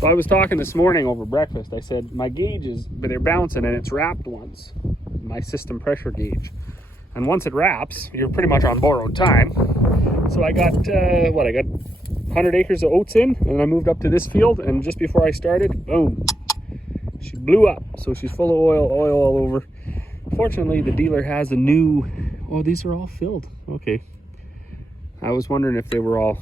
So I was talking this morning over breakfast. I said my gauges, but they're bouncing and it's wrapped once, my system pressure gauge. And once it wraps, you're pretty much on borrowed time. So I got, I got 100 acres of oats in, and I moved up to this field, and just before I started, boom, she blew up. So she's full of oil all over. Fortunately, the dealer has a new, oh, these are all filled. Okay. I was wondering if they were all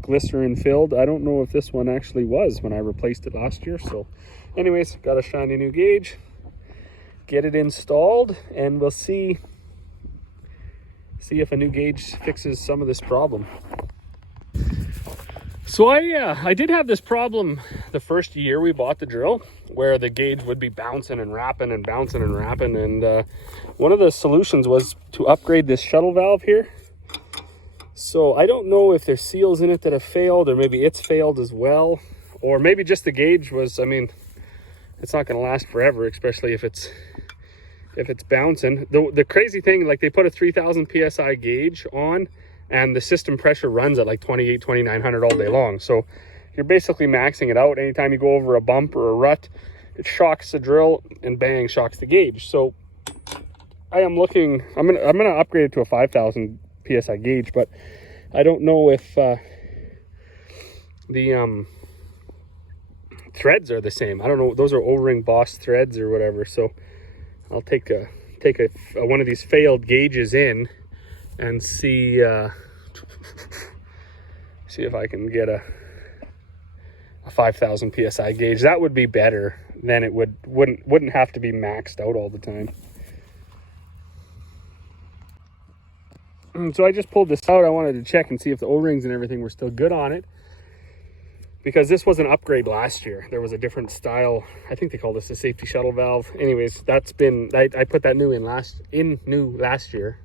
glycerin filled. I don't know if this one actually was when I replaced it last year. So anyways, got a shiny new gauge, get it installed, and we'll see if a new gauge fixes some of this problem. So I did have this problem the first year we bought the drill, where the gauge would be bouncing and wrapping and bouncing and wrapping. And one of the solutions was to upgrade this shuttle valve here. So I don't know if there's seals in it that have failed, or maybe it's failed as well, or maybe just the gauge was, I mean, it's not going to last forever, especially if it's bouncing. The crazy thing, like, they put a 3000 psi gauge on, and the system pressure runs at like 2900 all day long. So you're basically maxing it out. Anytime you go over a bump or a rut, it shocks the drill, and bang, shocks the gauge. So I am looking, I'm gonna upgrade it to a 5000 psi gauge, but I don't know if the threads are the same. I don't know, those are O-ring Boss threads or whatever. So I'll take one of these failed gauges in and see if I can get a 5000 psi gauge. That would be better. Then it wouldn't have to be maxed out all the time. So I just pulled this out. I wanted to check and see if the O-rings and everything were still good on it, because this was an upgrade last year. There was a different style. I think they call this the safety shuttle valve. Anyways, that's been, I put that new in last year.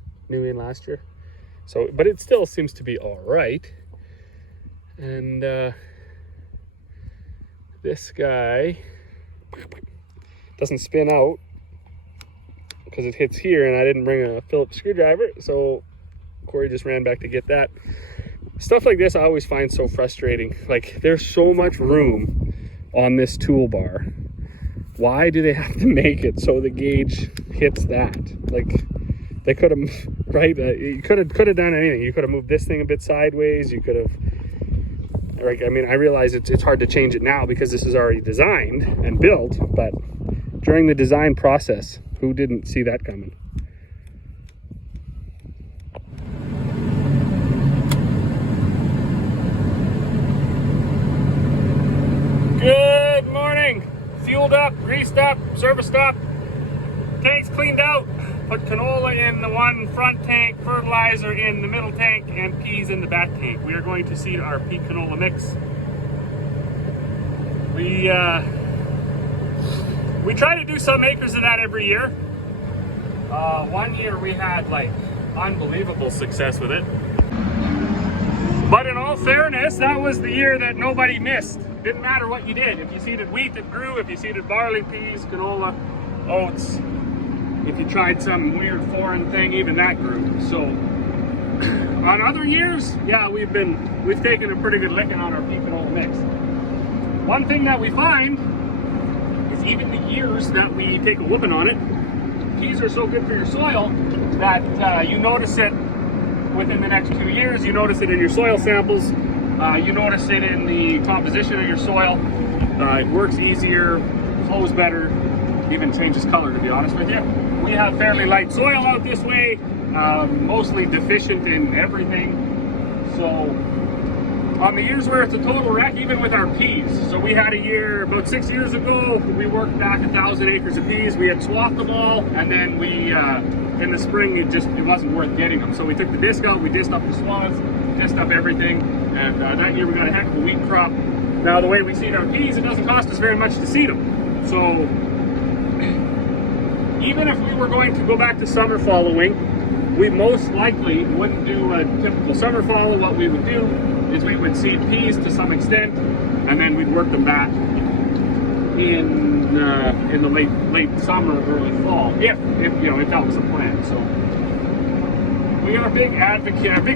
So, but it still seems to be all right. And this guy doesn't spin out because it hits here, and I didn't bring a Phillips screwdriver. So Corey just ran back to get that. Stuff like this I always find so frustrating. Like, there's so much room on this toolbar. Why do they have to make it so the gauge hits that? Like, they could have, right? You could have done anything. You could have moved this thing a bit sideways. You could have, like, I mean, I realize it's hard to change it now because this is already designed and built, but during the design process, who didn't see that coming? Good morning. Fueled up, greased up, serviced up, tanks cleaned out, put canola in the one front tank, fertilizer in the middle tank, and peas in the back tank. We are going to seed our pea canola mix. We try to do some acres of that every year. One year we had like unbelievable success with it. But in all fairness, that was the year that nobody missed. Didn't matter what you did. If you seeded wheat, it grew. If you seeded barley, peas, canola, oats. If you tried some weird foreign thing, even that grew. So on other years, yeah, we've taken a pretty good licking on our pea canola mix. One thing that we find is even the years that we take a whooping on it, peas are so good for your soil that you notice it within the next 2 years. You notice it in your soil samples. You notice it in the composition of your soil. It works easier, flows better, even changes color, to be honest with you. We have fairly light soil out this way, mostly deficient in everything. So on the years where it's a total wreck, even with our peas. So we had a year, about 6 years ago, we worked back 1,000 acres of peas. We had swapped them all, and then we, in the spring, it wasn't worth getting them. So we took the disc out, we disced up the swaths, disced up everything, and that year we got a heck of a wheat crop. Now the way we seed our peas, it doesn't cost us very much to seed them. So even if we were going to go back to summer following, we most likely wouldn't do a typical summer follow. What we would do is we would seed peas to some extent, and then we'd work them back in the late summer, early fall, if that was the plan. So we are big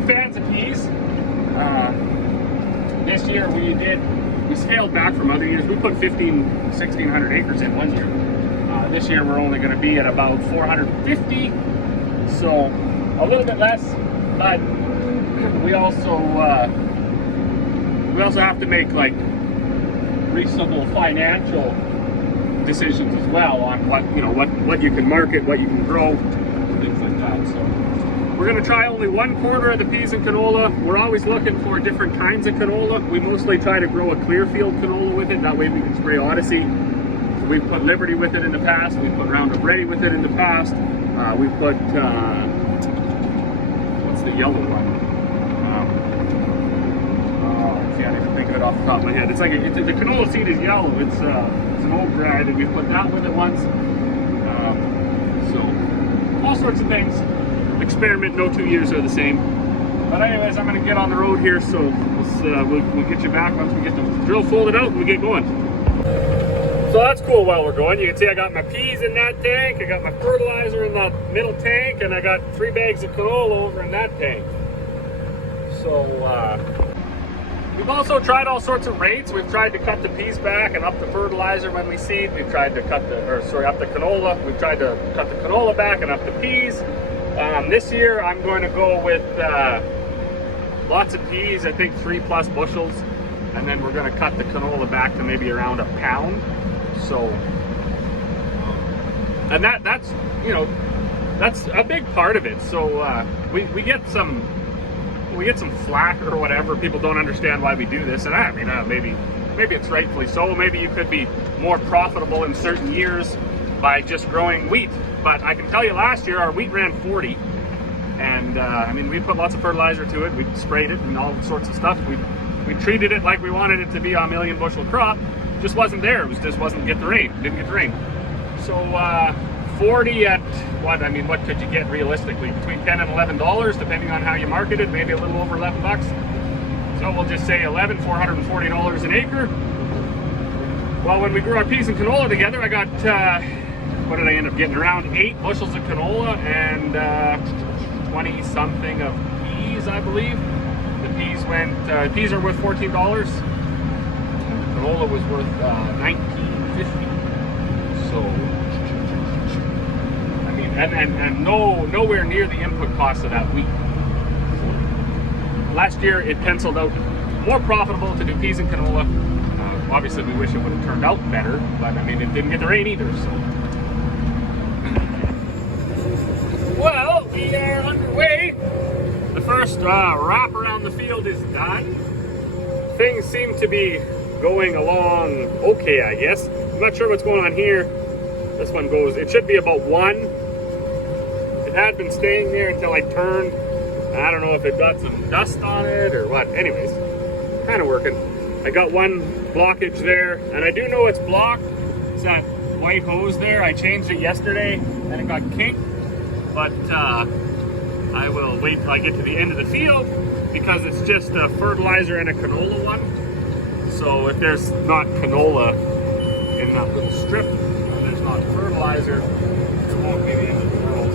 fans of peas. This year we we scaled back from other years. We put 1,600 acres in one year. This year we're only going to be at about 450, so a little bit less. But we also have to make like reasonable financial decisions as well on what you can market, what you can grow, things like that. So we're going to try only one quarter of the peas and canola. We're always looking for different kinds of canola. We mostly try to grow a Clearfield canola with it. That way we can spray Odyssey. So we've put Liberty with it in the past. We've put Roundup Ready with it in the past. We put what's the yellow one? I can't even think of it off the top of my head. It's like the canola seed is yellow. It's an old variety. We put that with it once. So all sorts of things. Experiment. No 2 years are the same. But anyways, I'm going to get on the road here, so we'll get you back once we get the drill folded out and we get going. So that's cool while we're going. You can see I got my peas in that tank, I got my fertilizer in that middle tank, and I got 3 bags of canola over in that tank. So we've also tried all sorts of rates. We've tried to cut the peas back and up the fertilizer when we seed. We've tried to cut up the canola. We've tried to cut the canola back and up the peas. This year I'm going to go with lots of peas, I think 3+ bushels, and then we're going to cut the canola back to maybe around a pound. So, and that's a big part of it. So we get some flack or whatever. People don't understand why we do this, and I mean maybe it's rightfully so. Maybe you could be more profitable in certain years by just growing wheat. But I can tell you, last year our wheat ran 40, and I mean we put lots of fertilizer to it. We sprayed it and all sorts of stuff. We treated it like we wanted it to be a 1,000,000 bushel crop. Just wasn't there. It was just didn't get the rain. So 40 at what could you get realistically? Between $10 and $11, depending on how you market it. Maybe a little over $11. So we'll just say $440 an acre. Well, when we grew our peas and canola together, I got what did I end up getting? Around 8 bushels of canola and 20 something of peas, I believe. The peas are worth $14. Canola was worth $19.50. So I mean, and nowhere near the input cost of that wheat. Last year it penciled out more profitable to do peas and canola. Obviously we wish it would have turned out better, but I mean it didn't get the rain either. So well, we are underway. The first wrap around the field is done. Things seem to be going along okay, I guess. I'm not sure what's going on here. This one goes, it should be about 1. It had been staying there until I turned. I don't know if it got some dust on it or what. Anyways, kind of working. I got one blockage there, and I do know it's blocked. It's that white hose there. I changed it yesterday, and it got kinked. But I will wait till I get to the end of the field because it's just a fertilizer and a canola one. So if there's not canola in that little strip, and there's not fertilizer, it won't be the end of the world.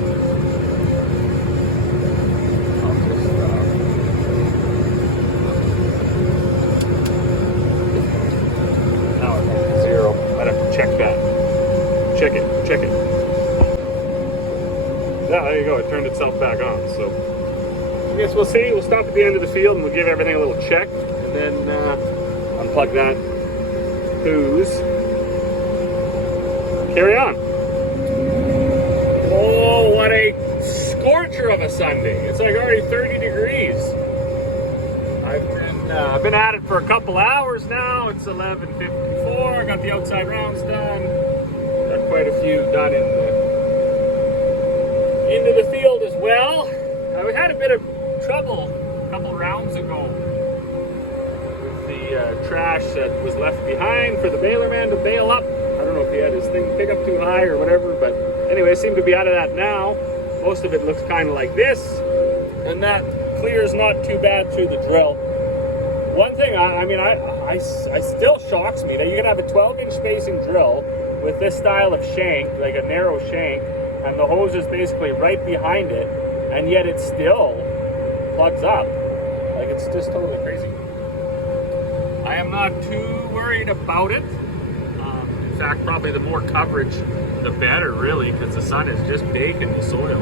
I'll just now it's at 0. I'd have to check that. Check it. Yeah, there you go. It turned itself back on. So I guess we'll see. We'll stop at the end of the field and we'll give everything a little check, and then unplug that hose. Carry on. Oh, what a scorcher of a Sunday. It's like already 30 degrees. I've been at it for a couple hours now. It's 11:54. Got the outside rounds done. Got quite a few done into the field as well. We had a bit of trouble a couple rounds ago with the trash that was left behind for the baler man to bale up. I don't know if he had his thing pick up too high or whatever, but anyway, I seem to be out of that now. Most of it looks kind of like this, and that clears not too bad through the drill. One thing, I still shocks me that you can have a 12-inch spacing drill with this style of shank, like a narrow shank, and the hose is basically right behind it, and yet it still plugs up. Like, it's just totally crazy. I am not too worried about it. In fact, probably the more coverage, the better, really, because the sun is just baking the soil.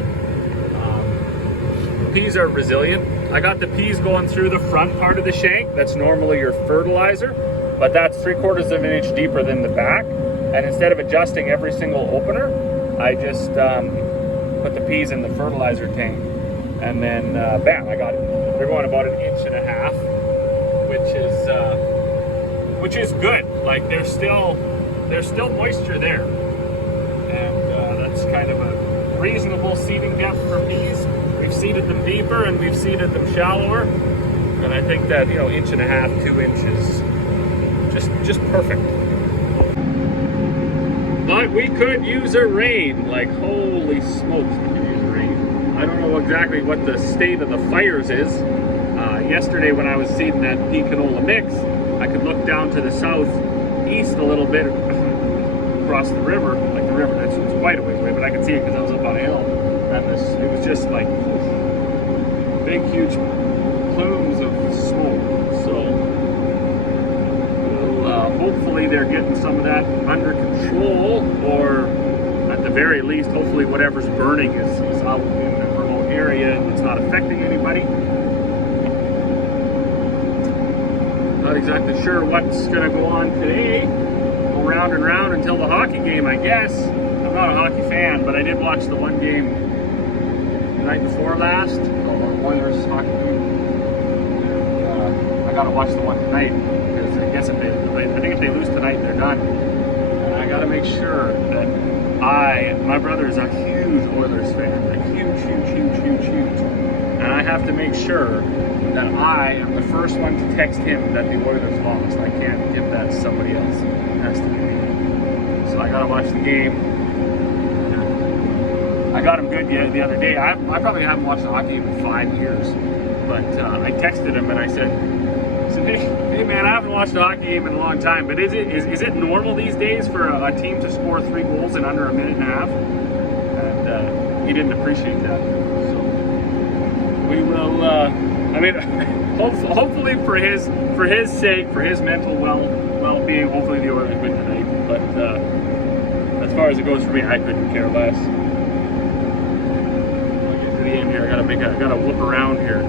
Peas are resilient. I got the peas going through the front part of the shank. That's normally your fertilizer, but that's 3/4 of an inch deeper than the back. And instead of adjusting every single opener, I just put the peas in the fertilizer tank, and then bam, I got it. They're going about 1.5 inches, which is good. Like there's still moisture there, and that's kind of a reasonable seeding depth for peas. We've seeded them deeper and we've seeded them shallower, and I think that 1.5 to 2 inches, just perfect. But we could use a rain, like holy smokes, we could use a rain. I don't know exactly what the state of the fires is. Yesterday when I was seeding that pea canola mix, I could look down to the southeast a little bit across the river, like the river, it's quite a ways away, but I could see it because I was up on a hill, and it was just like big, huge plumes of smoke. So hopefully they're getting some of that under control, or at the very least, hopefully whatever's burning is out in the remote area and it's not affecting anybody. Not exactly sure what's going to go on today. Go round and round until the hockey game, I guess. I'm not a hockey fan, but I did watch the one game the night before last, the Oilers hockey game. I got to watch the one tonight, because I guess I think if they lose tonight, they're done. And I got to make sure that my brother is a huge Oilers fan, a huge. And I have to make sure that I am the first one to text him that the Oilers lost. I can't give that to somebody else. It has to be me. So I gotta watch the game. I got him good the other day. I probably haven't watched a hockey game in 5 years. But I texted him and I said, hey man, I haven't watched a hockey game in a long time, but is it normal these days for a team to score 3 goals in under 1.5 minutes? And he didn't appreciate that. So we will, hopefully for his sake, for his mental well-being, hopefully the Oilers win tonight. But as far as it goes for me, I couldn't care less. I'll get to the end here. I gotta whoop around here.